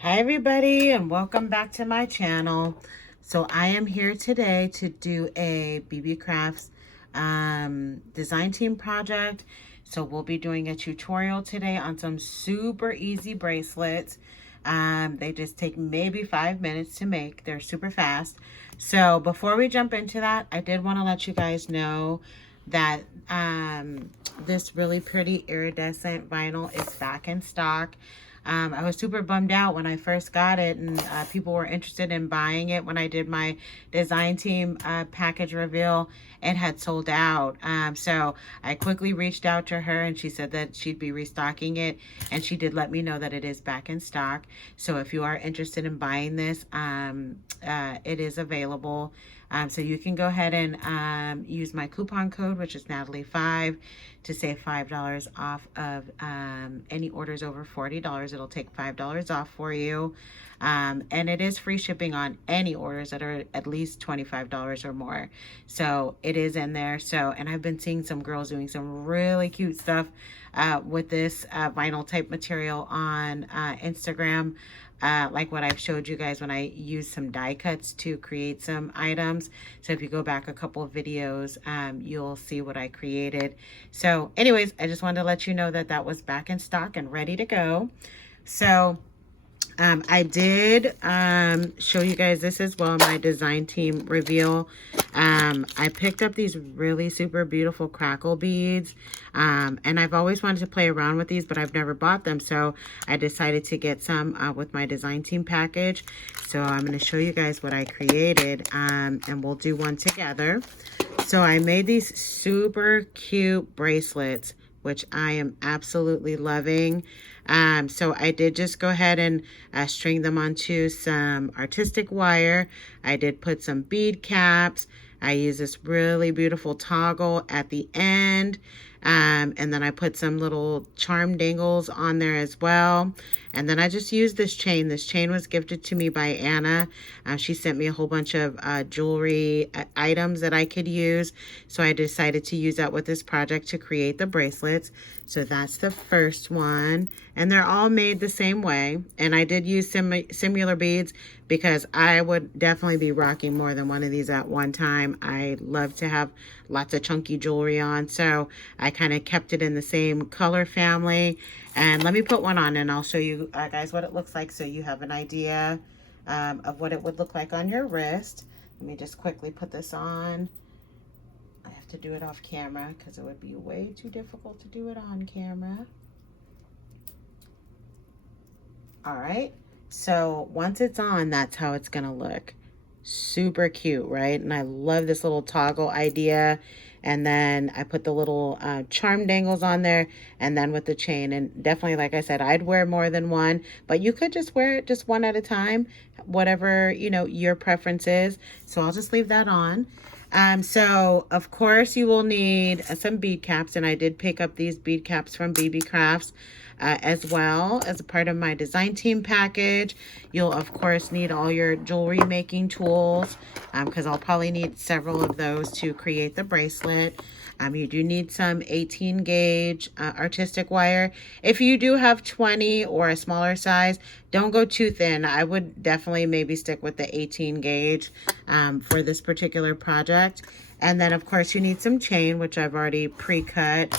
Hi everybody, and welcome back to my channel. So I am here today to do a Beebeecraft design team project. So we'll be doing a tutorial today on some super easy bracelets. They just take maybe 5 minutes to make. They're super fast. So before we jump into that, I did want to let you guys know that this really pretty iridescent vinyl is back in stock. I was super bummed out when I first got it, and people were interested in buying it when I did my design team package reveal. It had sold out. So I quickly reached out to her, and she said that she'd be restocking it, and she did let me know that it is back in stock. So if you are interested in buying this, it is available. So you can go ahead and use my coupon code, which is Natalie5, to save $5 off of any orders over $40. It'll take $5 off for you. And it is free shipping on any orders that are at least $25 or more. So it is in there. So, and I've been seeing some girls doing some really cute stuff with this vinyl type material on Instagram. Like what I've showed you guys when I used some die cuts to create some items. So if you go back a couple of videos, you'll see what I created. So anyways, I just wanted to let you know that that was back in stock and ready to go. So I did show you guys this as well, my design team reveal. I picked up these really super beautiful Crackle beads, and I've always wanted to play around with these, but I've never bought them, so I decided to get some with my design team package. So I'm going to show you guys what I created, and we'll do one together. So I made these super cute bracelets, which I am absolutely loving. So I did just go ahead and string them onto some artistic wire. I did put some bead caps. I use this really beautiful toggle at the end. And then I put some little charm dangles on there as well. And then I just used this chain. This chain was gifted to me by Anna. She sent me a whole bunch of jewelry items that I could use. So I decided to use that with this project to create the bracelets. So that's the first one. And they're all made the same way. And I did use similar beads because I would definitely be rocking more than one of these at one time. I love to have lots of chunky jewelry on. So I kind of kept it in the same color family. And let me put one on and I'll show you guys what it looks like so you have an idea of what it would look like on your wrist. Let me just quickly put this on. I have to do it off camera because it would be way too difficult to do it on camera. All right, so once it's on, that's how it's gonna look. Super cute, right? And I love this little toggle idea. And then I put the little charm dangles on there, and then with the chain. And definitely, like I said, I'd wear more than one, but you could just wear it just one at a time, whatever, you know, your preference is. So I'll just leave that on. So of course you will need some bead caps, and I did pick up these bead caps from Beebeecraft as well as a part of my design team package. You'll of course need all your jewelry making tools because I'll probably need several of those to create the bracelet. You do need some 18 gauge artistic wire. If you do have 20 or a smaller size, don't go too thin. I would definitely maybe stick with the 18 gauge for this particular project. And then of course you need some chain, which I've already pre-cut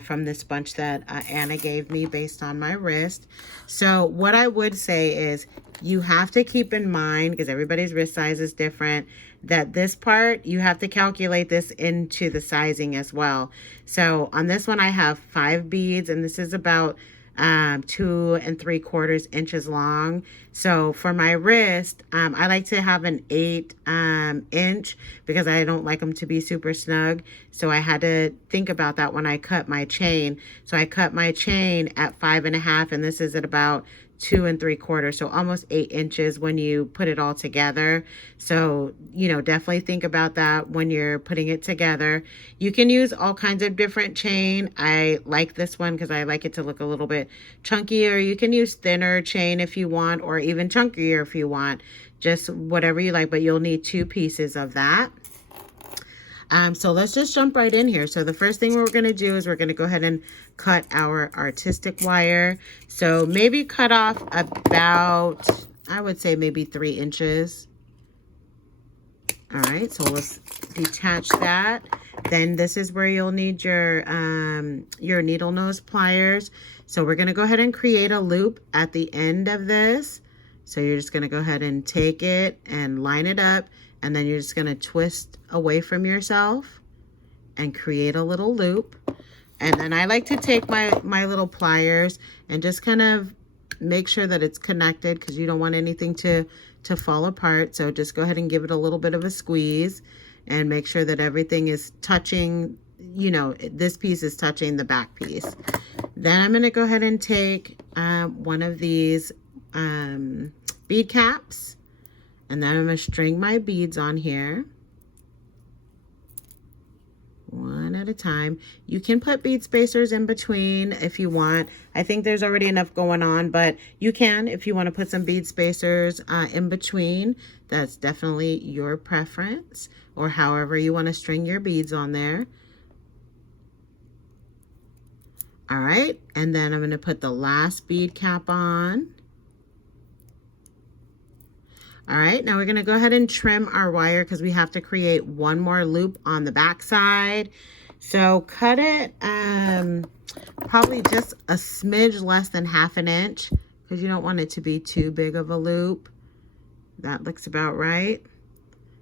from this bunch that Anna gave me based on my wrist. So what I would say is you have to keep in mind, because everybody's wrist size is different, that this part, you have to calculate this into the sizing as well. So on this one, I have 5 beads, and this is about 2 3/4 inches long. So for my wrist, I like to have an 8 inch because I don't like them to be super snug. So I had to think about that when I cut my chain. So I cut my chain at 5.5, and this is at about 2 3/4, so almost 8 inches when you put it all together. So, you know, definitely think about that when you're putting it together. You can use all kinds of different chain. I like this one because I like it to look a little bit chunkier. You can use thinner chain if you want, or even chunkier if you want, just whatever you like, but you'll need 2 pieces of that. So let's just jump right in here. So the first thing we're going to do is we're going to go ahead and cut our artistic wire. So maybe cut off about, I would say maybe 3 inches. All right, so let's detach that. Then this is where you'll need your needle nose pliers. So we're going to go ahead and create a loop at the end of this. So you're just going to go ahead and take it and line it up. And then you're just going to twist away from yourself and create a little loop. And then I like to take my little pliers and just kind of make sure that it's connected, because you don't want anything to fall apart. So just go ahead and give it a little bit of a squeeze and make sure that everything is touching, you know, this piece is touching the back piece. Then I'm going to go ahead and take one of these bead caps. And then I'm going to string my beads on here, one at a time. You can put bead spacers in between if you want. I think there's already enough going on, but you can if you want to put some bead spacers in between. That's definitely your preference, or however you want to string your beads on there. All right, and then I'm going to put the last bead cap on. All right, now we're going to go ahead and trim our wire because we have to create one more loop on the back side. So cut it probably just a smidge less than 1/2 inch, because you don't want it to be too big of a loop. That looks about right.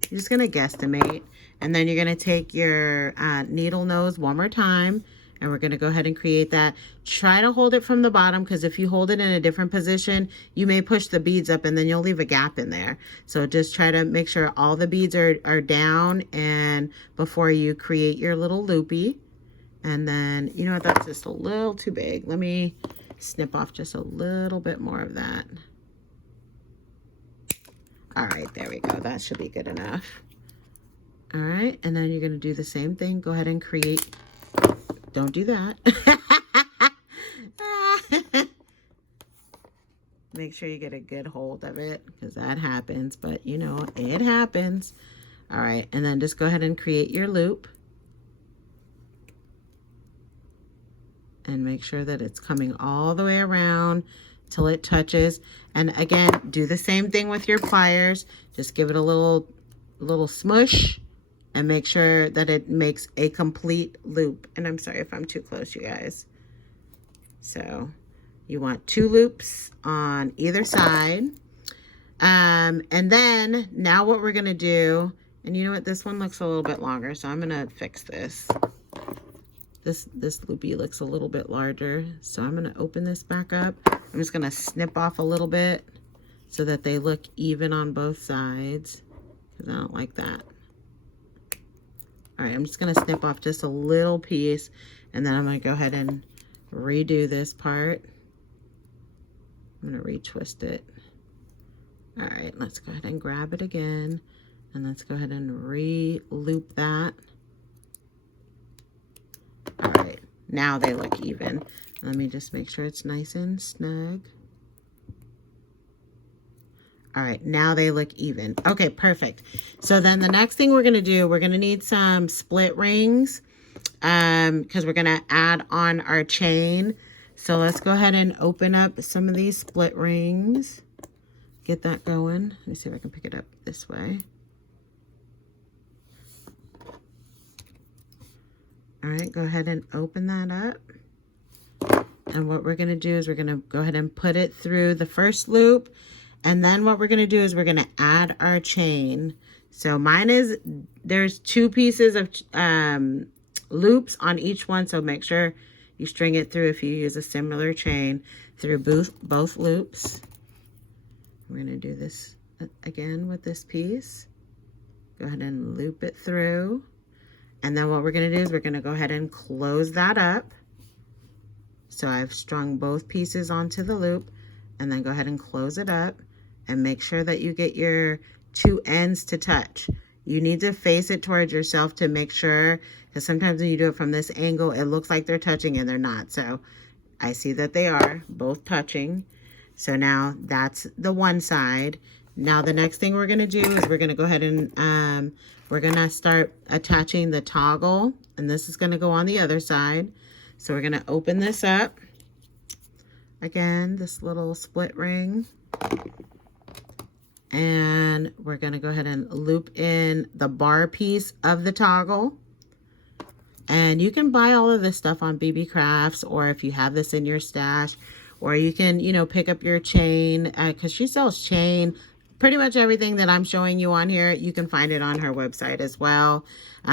You're just going to guesstimate. And then you're going to take your needle nose one more time. And we're going to go ahead and create that. Try to hold it from the bottom, because if you hold it in a different position, you may push the beads up and then you'll leave a gap in there. So just try to make sure all the beads are down and before you create your little loopy. And then, you know what, that's just a little too big. Let me snip off just a little bit more of that. All right, there we go. That should be good enough. All right, and then you're going to do the same thing. Go ahead and create. Don't do that. Make sure you get a good hold of it, because that happens, but you know, it happens. All right, and then just go ahead and create your loop. And make sure that it's coming all the way around till it touches. And again, do the same thing with your pliers. Just give it a little smush. And make sure that it makes a complete loop. And I'm sorry if I'm too close, you guys. So you want 2 loops on either side. And then now what we're going to do, and you know what, this one looks a little bit longer, so I'm going to fix this. This loopy looks a little bit larger, so I'm going to open this back up. I'm just going to snip off a little bit so that they look even on both sides, because I don't like that. All right, I'm just going to snip off just a little piece, and then I'm going to go ahead and redo this part. I'm going to retwist it. All right, let's go ahead and grab it again, and let's go ahead and re-loop that. All right, now they look even. Let me just make sure it's nice and snug. All right, now they look even. Okay, perfect. So then the next thing we're going to do, we're going to need some split rings because we're going to add on our chain. So let's go ahead and open up some of these split rings. Get that going. Let me see if I can pick it up this way. All right, go ahead and open that up. And what we're going to do is we're going to go ahead and put it through the first loop. And then what we're going to do is we're going to add our chain. So mine is, there's 2 pieces of loops on each one. So make sure you string it through, if you use a similar chain, through both loops. We're going to do this again with this piece. Go ahead and loop it through. And then what we're going to do is we're going to go ahead and close that up. So I've strung both pieces onto the loop, and then go ahead and close it up and make sure that you get your 2 ends to touch. You need to face it towards yourself to make sure, because sometimes when you do it from this angle, it looks like they're touching and they're not. So I see that they are both touching. So now that's the one side. Now the next thing we're going to do is we're going to go ahead and we're going to start attaching the toggle, and this is going to go on the other side. So we're going to open this up. Again, this little split ring. And we're going to go ahead and loop in the bar piece of the toggle. And you can buy all of this stuff on Beebeecrafts, or if you have this in your stash, or you can, you know, pick up your chain, because she sells chain. Pretty much everything that I'm showing you on here, you can find it on her website as well.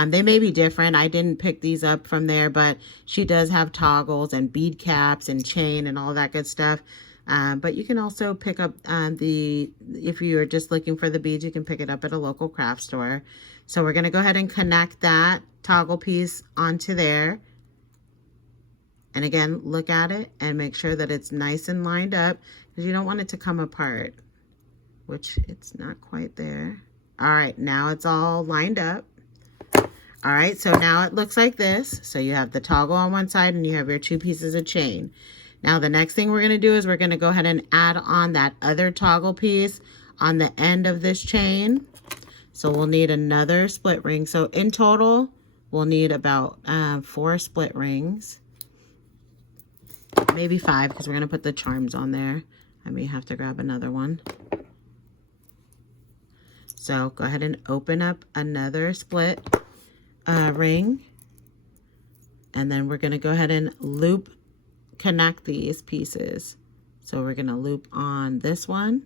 They may be different. I didn't pick these up from there, but she does have toggles and bead caps and chain and all that good stuff. But you can also pick up if you're just looking for the beads, you can pick it up at a local craft store. So we're going to go ahead and connect that toggle piece onto there. And again, look at it and make sure that it's nice and lined up, because you don't want it to come apart, which it's not quite there. All right, now it's all lined up. All right, so now it looks like this. So you have the toggle on one side and you have your two pieces of chain. Now the next thing we're going to do is we're going to go ahead and add on that other toggle piece on the end of this chain. So we'll need another split ring. So in total, we'll need about 4 split rings. Maybe 5, because we're going to put the charms on there. I may have to grab another one. So go ahead and open up another split ring. And then we're going to go ahead and connect these pieces. So we're going to loop on this one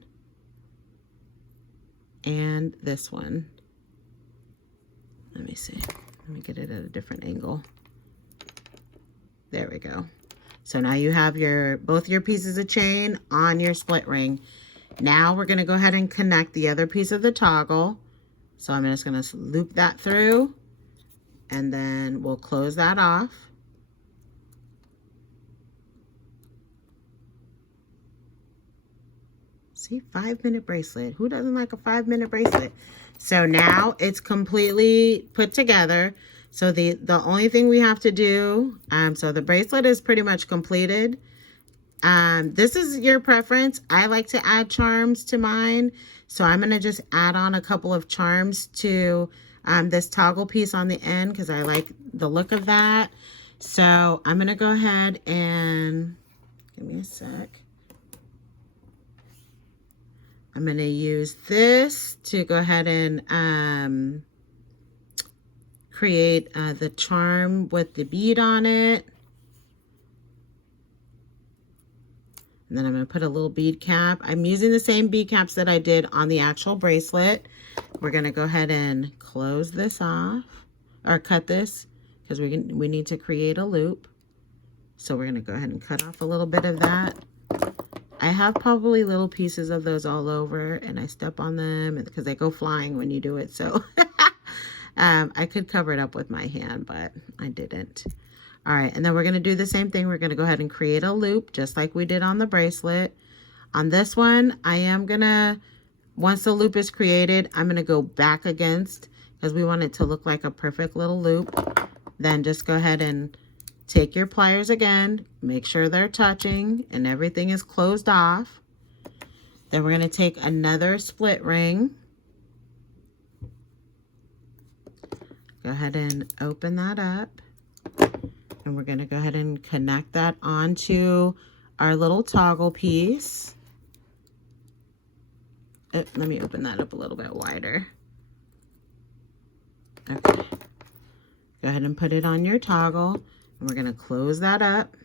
and this one. Let me see. Let me get it at a different angle. There we go. So now you have both your pieces of chain on your split ring. Now we're going to go ahead and connect the other piece of the toggle. So I'm just going to loop that through, and then we'll close that off. See, 5-minute bracelet. Who doesn't like a 5-minute bracelet? So now it's completely put together. So the only thing we have to do, so the bracelet is pretty much completed. This is your preference. I like to add charms to mine. So I'm going to just add on a couple of charms to this toggle piece on the end, because I like the look of that. So I'm going to go ahead and, give me a sec. I'm going to use this to go ahead and create the charm with the bead on it. And then I'm going to put a little bead cap. I'm using the same bead caps that I did on the actual bracelet. We're going to go ahead and close this off, or cut this, because we need to create a loop. So we're going to go ahead and cut off a little bit of that. I have probably little pieces of those all over, and I step on them because they go flying when you do it. So I could cover it up with my hand, but I didn't. All right, and then we're going to do the same thing. We're going to go ahead and create a loop just like we did on the bracelet. On this one, I am going to, once the loop is created, I'm going to go back against, because we want it to look like a perfect little loop. Then just go ahead and take your pliers again, make sure they're touching and everything is closed off. Then we're going to take another split ring. Go ahead and open that up. And we're going to go ahead and connect that onto our little toggle piece. Let me open that up a little bit wider. Okay. Go ahead and put it on your toggle. And we're going to close that up.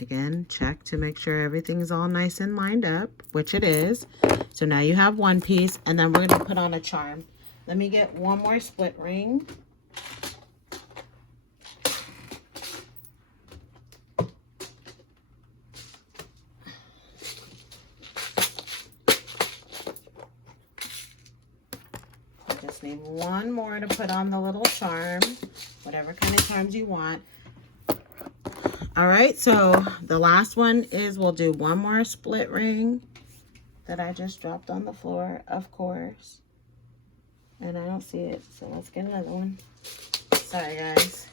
Again, check to make sure everything's all nice and lined up, which it is. So now you have one piece, and then we're going to put on a charm. Let me get one more split ring. Just need one more to put on the little charm, whatever kind of charms you want. All right, so the last one is we'll do one more split ring that I just dropped on the floor, of course. And I don't see it, so let's get another one. Sorry, guys.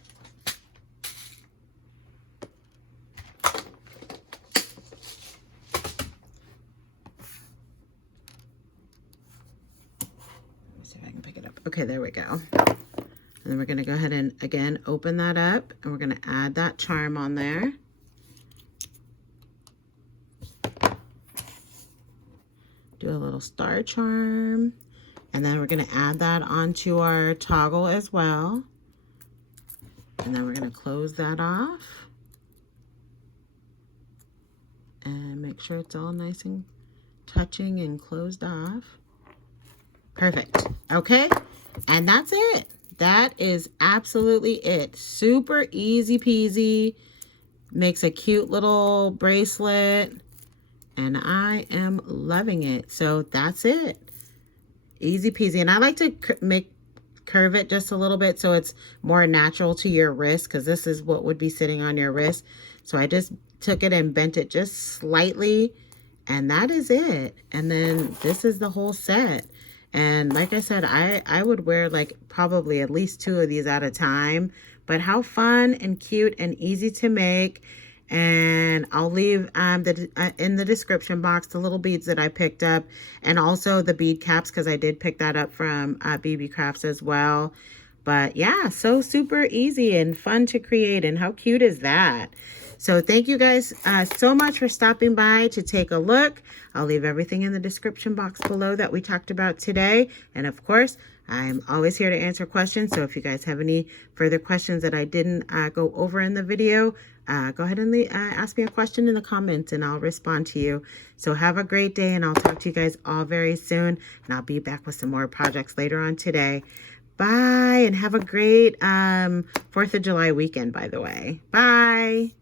Okay, there we go. And then we're going to go ahead and, again, open that up. And we're going to add that charm on there. Do a little star charm. And then we're going to add that onto our toggle as well. And then we're going to close that off. And make sure it's all nice and touching and closed off. Perfect. Okay. And that's it. That is absolutely it. Super easy peasy. Makes a cute little bracelet. And I am loving it. So that's it. Easy peasy. And I like to curve it just a little bit so it's more natural to your wrist, because this is what would be sitting on your wrist. So I just took it and bent it just slightly, and that is it. And then this is the whole set. And like I said, I would wear like probably at least 2 of these at a time. But how fun and cute and easy to make. And I'll leave in the description box the little beads that I picked up, and also the bead caps, because I did pick that up from Beebeecraft as well. But yeah, so super easy and fun to create, and how cute is that? So thank you guys so much for stopping by to take a look. I'll leave everything in the description box below that we talked about today. And of course, I'm always here to answer questions. So if you guys have any further questions that I didn't go over in the video, go ahead and ask me a question in the comments and I'll respond to you. So have a great day, and I'll talk to you guys all very soon. And I'll be back with some more projects later on today. Bye, and have a great 4th of July weekend, by the way. Bye.